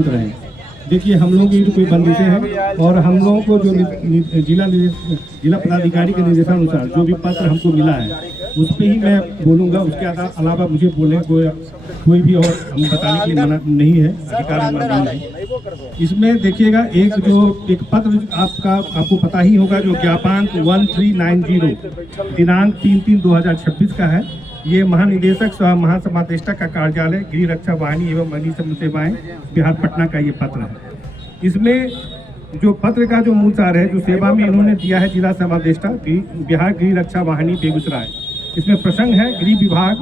तंत्र है। देखिए हम लोगों की कोई बंदिशें हैं और हम लोगों को जो जिला पदाधिकारी के निर्देशानुसार जो भी पत्र हमको मिला है उस पर ही मैं बोलूँगा। उसके अलावा मुझे बोलने कोई भी और हम बताने के लिए मना नहीं है, अधिकार हमारा नहीं है। इसमें देखिएगा एक पत्र आपको पता ही होगा जो ज्ञापांक 1390 दिनांक 3/3/2026 का है। ये महानिदेशक सह महासमादेष्टा का कार्यालय गृह रक्षा वाहिनी एवं अग्निशमन सेवाएं बिहार पटना का ये पत्र है। इसमें जो पत्र का जो मूल सार है, जो सेवा में इन्होंने दिया है जिला समादेष्टा बिहार गृह रक्षा वाहिनी बेगूसराय। इसमें प्रसंग है गृह विभाग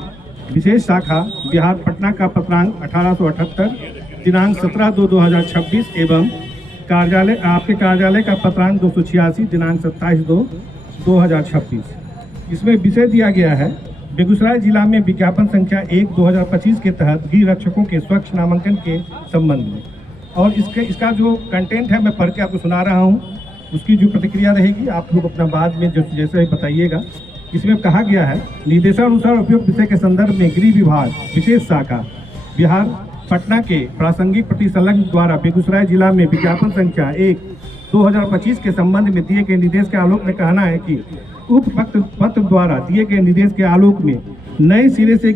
विशेष शाखा बिहार पटना का पत्रांक 1878 दिनांक 17/2/2026 एवं कार्यालय आपके कार्यालय का पत्रांक 286 दिनांक 27/2/2026। इसमें विषय दिया गया है बेगूसराय जिला में विज्ञापन संख्या 1/2025 के तहत गृह रक्षकों के स्वच्छ नामांकन के संबंध में। और इसका जो कंटेंट है मैं पढ़ के आपको सुना रहा हूँ। उसकी जो प्रतिक्रिया रहेगी आप लोग अपना बाद में जैसे ही बताइएगा। इसमें कहा गया है निर्देशानुसार उपयुक्त विषय के संदर्भ में गृह विभाग विशेष शाखा बिहार पटना के प्रासंगिक प्रतिसंलग्न द्वारा बेगूसराय जिला में विज्ञापन संख्या 1/2025 के संबंध में दिए गए निर्देश के आलोक में कहना है कि उक्त पत्र द्वारा दिए गए निर्देश के आलोक में नए सिरे से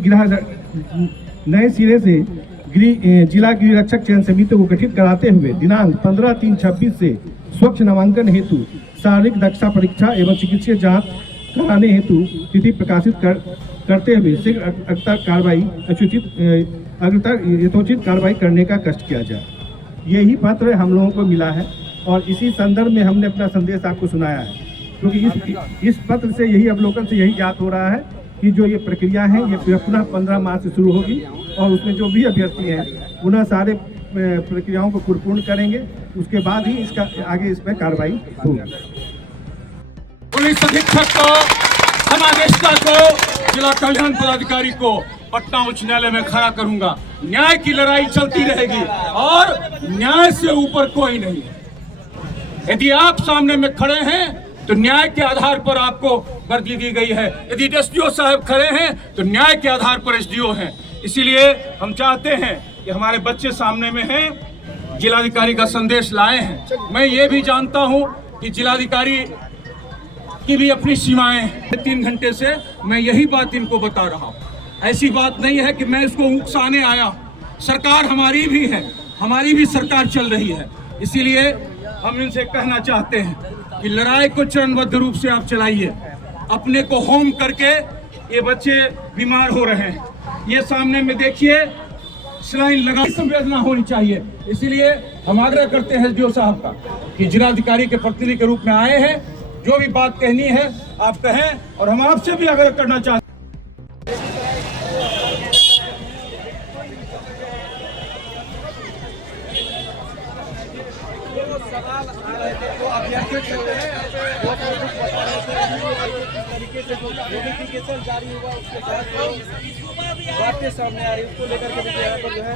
जिला गृह रक्षक चयन समिति को गठित कराते हुए दिनांक 15/3/26 से स्वच्छ नामांकन हेतु शारीरिक दक्षता परीक्षा एवं चिकित्सीय जांच कराने हेतु तिथि प्रकाशित करते हुए शीघ्र यथोचित कार्रवाई करने का कष्ट किया जाए। यही पत्र हम लोगों को मिला है और इसी संदर्भ में हमने अपना संदेश आपको सुनाया है, क्योंकि इस पत्र से यही अवलोकन से यही ज्ञात हो रहा है कि जो ये प्रक्रिया है ये पुनः 15 मार्च से शुरू होगी और उसमें जो भी अभ्यर्थी हैं पुनः सारे प्रक्रियाओं को पूर्ण करेंगे। उसके बाद ही इसका आगे इस पर कार्रवाई होगी। पुलिस अधीक्षक को, समादेष्टा को, जिला कल्याण पदाधिकारी को पटना उच्च न्यायालय में खड़ा करूंगा। न्याय की लड़ाई चलती रहेगी और न्याय से ऊपर कोई नहीं है। यदि आप सामने में खड़े हैं तो न्याय के आधार पर आपको वर्दी दी गई है। यदि एसडीओ साहब खड़े हैं तो न्याय के आधार पर एसडीओ हैं। इसीलिए हम चाहते हैं कि हमारे बच्चे सामने में हैं, जिलाधिकारी का संदेश लाए हैं। मैं ये भी जानता हूं कि जिलाधिकारी की भी अपनी सीमाएं हैं। 3 घंटे से मैं यही बात इनको बता रहा हूँ। ऐसी बात नहीं है कि मैं इसको उकसाने आया। सरकार हमारी भी है, हमारी भी सरकार चल रही है। इसीलिए हम इनसे कहना चाहते हैं कि लड़ाई को चरणबद्ध रूप से आप चलाइए। अपने को होम करके ये बच्चे बीमार हो रहे हैं। ये सामने में देखिए सलाइन लगा, संवेदना होनी चाहिए। इसीलिए हम आग्रह करते हैं एसडीओ साहब का कि जिलाधिकारी के प्रतिनिधि के रूप में आए हैं, जो भी बात कहनी है आप कहें। और हम आपसे भी आग्रह करना चाहते हैं नोटिफिकेशन जारी हुआ उसके बाद बातें सामने आ रही उसको लेकर के भी यहाँ पर जो है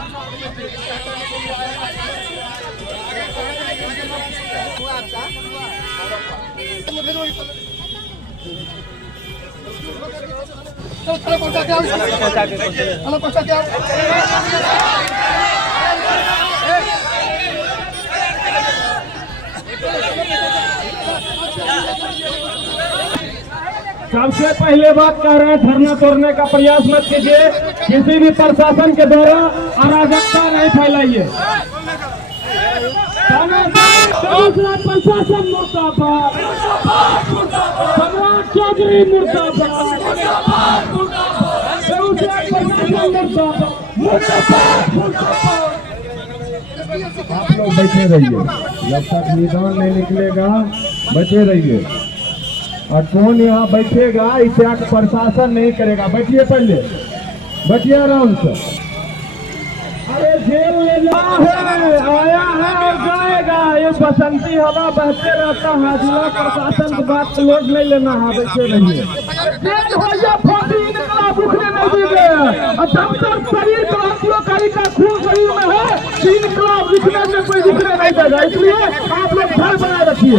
सबसे पहले बात कर रहे हैं, धरना तोड़ने का प्रयास मत कीजिए। किसी भी प्रशासन के द्वारा अराजकता नहीं फैलाइए। प्रशासन मुर्दाबाद, भगवान चौधरी मुर्दाबाद, आप लोग बैठे रहिए, जब तक निदान नहीं निकलेगा बैठे रहिए। और कौन यहाँ बैठेगा इसे प्रशासन नहीं करेगा। बैठिए, पहले बैठिए आराम से। अरे जेल ले आया है और जाएगा। ये बसंती हवा बहते रहता है। जिला प्रशासन की बात लोग नहीं लेना है। बैठे रहिए। रुकने नहीं दीजिए। और जब तक शरीर का अंकुरों का खून शरीर में है, 3 रुकने में कोई रुकने नहीं देगा। इसलिए आप लोग घर बनाए देखिए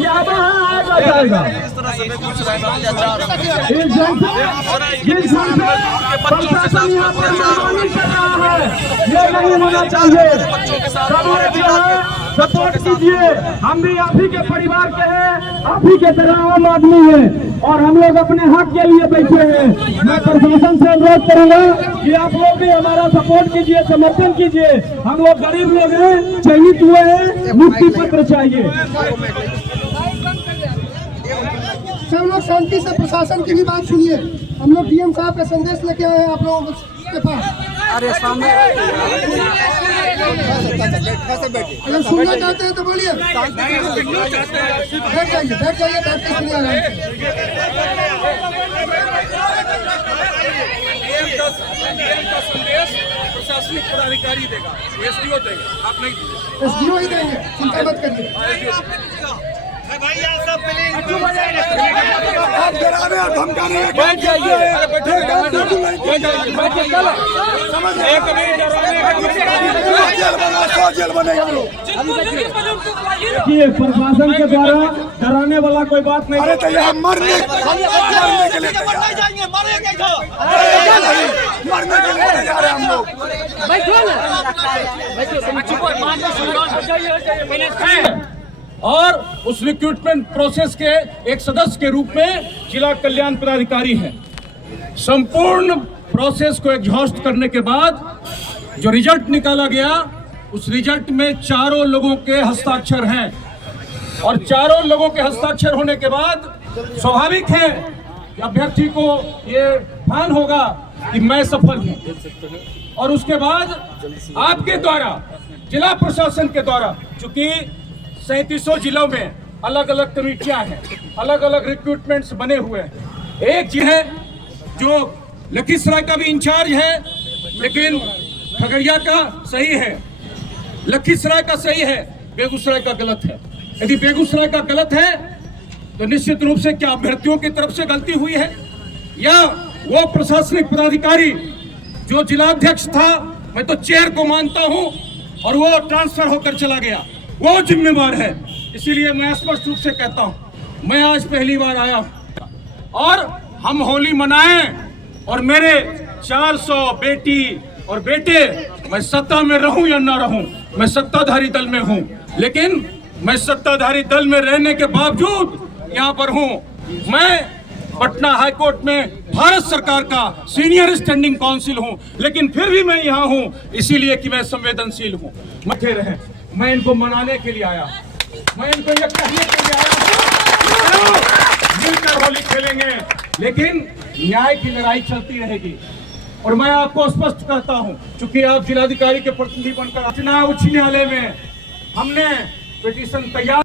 ये अब आएगा जाएगा। इस तरह से बेगूसराय में अत्याचार इस जन जिस ढंग से प्रशासन यहाँ पर मनमानी कर रहा है, ये नहीं होना चाहिए। सब लोग जो है सपोर्ट कीजिए, हम भी आप ही के परिवार के हैं, आप ही के तरह आम आदमी हैं और हम लोग अपने हक के लिए बैठे हैं। मैं प्रशासन से अनुरोध करूंगा कि आप लोग भी हमारा सपोर्ट कीजिए, समर्थन कीजिए। हम लोग गरीब लोग हैं, चयनित हुए हैं, मुक्ति पत्र चाहिए। सब लोग शांति से प्रशासन की भी बात सुनिए। हम लोग डीएम साहब का संदेश लेके आए हैं आप लोगों के पास। अरे सामने अगर सुनना चाहते हैं तो बोलिए। बैठ जाइए, बैठ जाइए, बैठ के सुनिए आराम से। संदेश प्रशासनिक पदाधिकारी देगा, एसडीओ देगा, आप नहीं देंगे। एसडीओ ही देंगे, चिंता मत करिए। बैठ जाइए, देखिए प्रशासन के द्वारा डराने वाला कोई बात नहीं। अरे तो यहाँ मरने के लिए जा रहे हैं हम लोग। और उस रिक्रूटमेंट प्रोसेस के एक सदस्य के रूप में जिला कल्याण पदाधिकारी है। संपूर्ण प्रोसेस को एग्जॉस्ट करने के बाद जो रिजल्ट निकाला गया, उस रिजल्ट में चारों लोगों के हस्ताक्षर हैं और चारों लोगों के हस्ताक्षर होने के बाद स्वाभाविक है कि अभ्यर्थी को ये भान होगा कि मैं सफल हूं। और उसके बाद आपके द्वारा, जिला प्रशासन के द्वारा, चूंकि 3700 जिलों में अलग अलग कमेटियां हैं, अलग अलग रिक्रूटमेंट्स बने हुए हैं। एक जी है जो लखीसराय का भी इंचार्ज है, लेकिन खगड़िया का सही है, लखीसराय का सही है, बेगूसराय का गलत है। यदि बेगूसराय का गलत है तो निश्चित रूप से क्या अभ्यर्थियों की तरफ से गलती हुई है या वो प्रशासनिक पदाधिकारी जो जिलाध्यक्ष था, मैं तो चेयर को मानता हूं, और वो ट्रांसफर होकर चला गया, वो जिम्मेवार है। इसीलिए मैं स्पष्ट रूप से कहता हूं, मैं आज पहली बार आया हूं और हम होली मनाएं और मेरे 400 बेटी और बेटे, मैं सत्ता में रहूं या ना रहूं, मैं सत्ताधारी दल में हूं, लेकिन मैं सत्ताधारी दल में रहने के बावजूद यहाँ पर हूं। मैं पटना हाईकोर्ट में भारत सरकार का सीनियर स्टैंडिंग काउंसिल हूं, लेकिन फिर भी मैं यहाँ हूं इसीलिए कि मैं संवेदनशील हूं। मथे रहे, मैं इनको मनाने के लिए आया, मैं इनको ये कहने के लिए आया मिलकर होली खेलेंगे, लेकिन न्याय की लड़ाई चलती रहेगी। और मैं आपको स्पष्ट कहता हूं, चूंकि आप जिलाधिकारी के प्रतिनिधि बनकर चुनाव उच्च न्यायालय में हमने पिटीशन तैयार